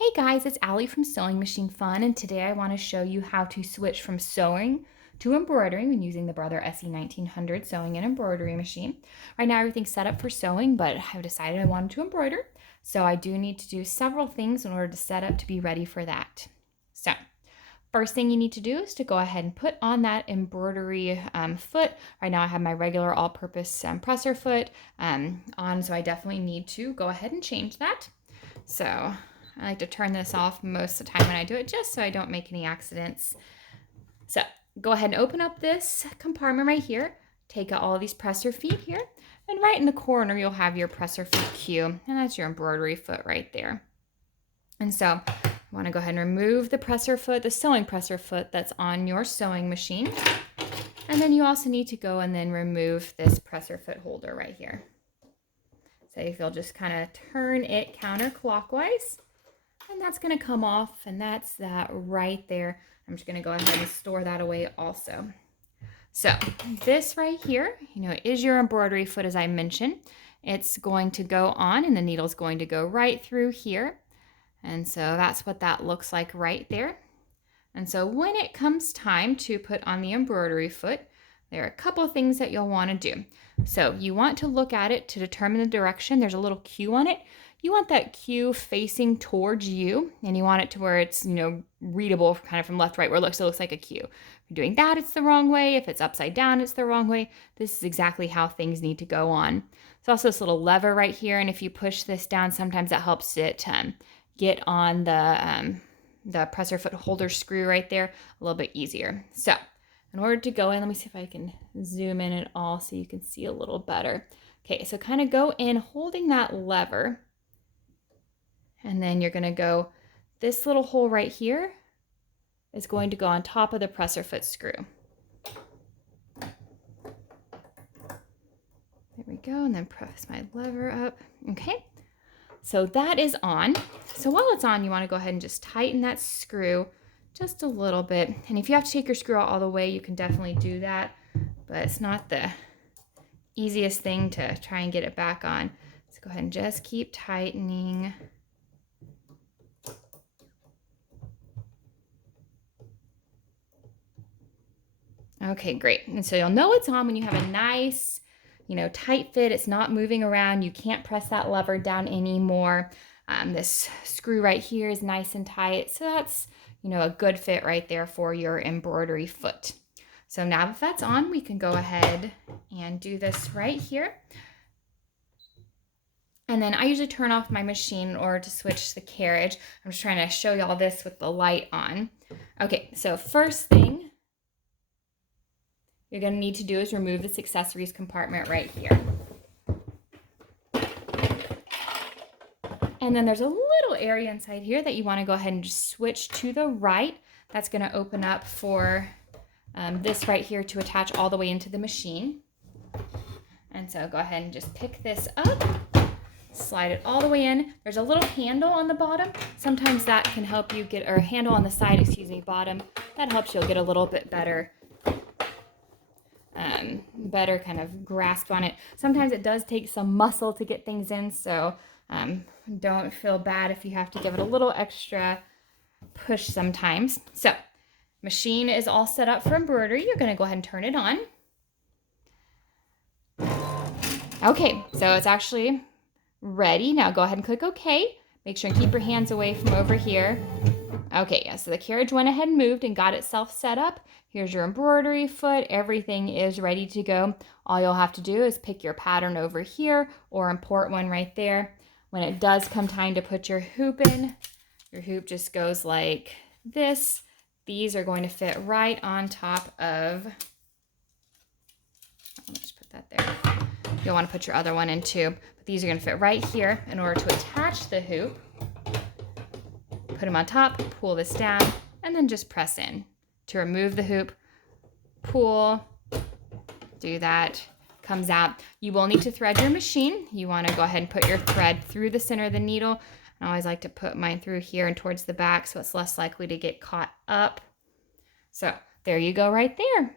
Hey guys, it's Allie from Sewing Machine Fun, and today I want to show you how to switch from sewing to embroidering when using the Brother SE1900 sewing and embroidery machine. Right now everything's set up for sewing, but I've decided I wanted to embroider, so I do need to do several things in order to set up to be ready for that. So, first thing you need to do is to go ahead and put on that embroidery foot. Right now I have my regular all-purpose presser foot on, so I definitely need to go ahead and change that. So I like to turn this off most of the time when I do it just so I don't make any accidents. So go ahead and open up this compartment right here. Take out all of these presser feet here. And right in the corner, you'll have your presser foot cue. And that's your embroidery foot right there. And so I want to go ahead and remove the presser foot, the sewing presser foot that's on your sewing machine. And then you also need to go and then remove this presser foot holder right here. So if you'll just kind of turn it counterclockwise, and that's going to come off, and that's that right there. I'm just going to go ahead and store that away also. So this right here, is your embroidery foot, as I mentioned. It's going to go on, and the needle's going to go right through here. And so that's what that looks like right there. And so when it comes time to put on the embroidery foot, there are a couple of things that you'll want to do. So you want to look at it to determine the direction. There's a little cue on it. You want that cue facing towards you, and you want it to where it's, readable kind of from left to right, where it looks like a cue. If you're doing that, it's the wrong way. If it's upside down, it's the wrong way. This is exactly how things need to go on. There's also this little lever right here, and if you push this down, sometimes that helps it get on the presser foot holder screw right there a little bit easier. So in order to go in, let me see if I can zoom in at all so you can see a little better. Okay, so kind of go in holding that lever. And then you're going to go, this little hole right here is going to go on top of the presser foot screw. There we go, and then press my lever up. Okay, so that is on. So while it's on, you want to go ahead and just tighten that screw just a little bit. And if you have to take your screw out all the way, you can definitely do that, but it's not the easiest thing to try and get it back on. So go ahead and just keep tightening. Okay, great. And so you'll know it's on when you have a nice, tight fit. It's not moving around. You can't press that lever down anymore. This screw right here is nice and tight. So that's, a good fit right there for your embroidery foot. So now if that's on, we can go ahead and do this right here. And then I usually turn off my machine in order to switch the carriage. I'm just trying to show y'all this with the light on. Okay, so first thing you're going to need to do is remove this accessories compartment right here. And then there's a little area inside here that you want to go ahead and just switch to the right. That's going to open up for this right here to attach all the way into the machine. And so go ahead and just pick this up, slide it all the way in. There's a little handle on the bottom. Sometimes that can help you get, or a handle on the side, bottom. That helps you get a little bit better kind of grasp on it. Sometimes it does take some muscle to get things in, so don't feel bad if you have to give it a little extra push sometimes. So machine is all set up for embroidery. You're going to go ahead and turn it on. Okay, so it's actually ready. Now go ahead and click OK. Make sure and keep your hands away from over here. Okay, yeah, so the carriage went ahead and moved and got itself set up. Here's your embroidery foot. Everything is ready to go. All you'll have to do is pick your pattern over here or import one right there. When it does come time to put your hoop in, your hoop just goes like this. These are going to fit right on top of, let me just put that there. You'll want to put your other one in too, but these are going to fit right here. In order to attach the hoop, put them on top, pull this down, and then just press in. To remove the hoop, pull, do that, comes out. You will need to thread your machine. You want to go ahead and put your thread through the center of the needle. I always like to put mine through here and towards the back so it's less likely to get caught up. So there you go right there.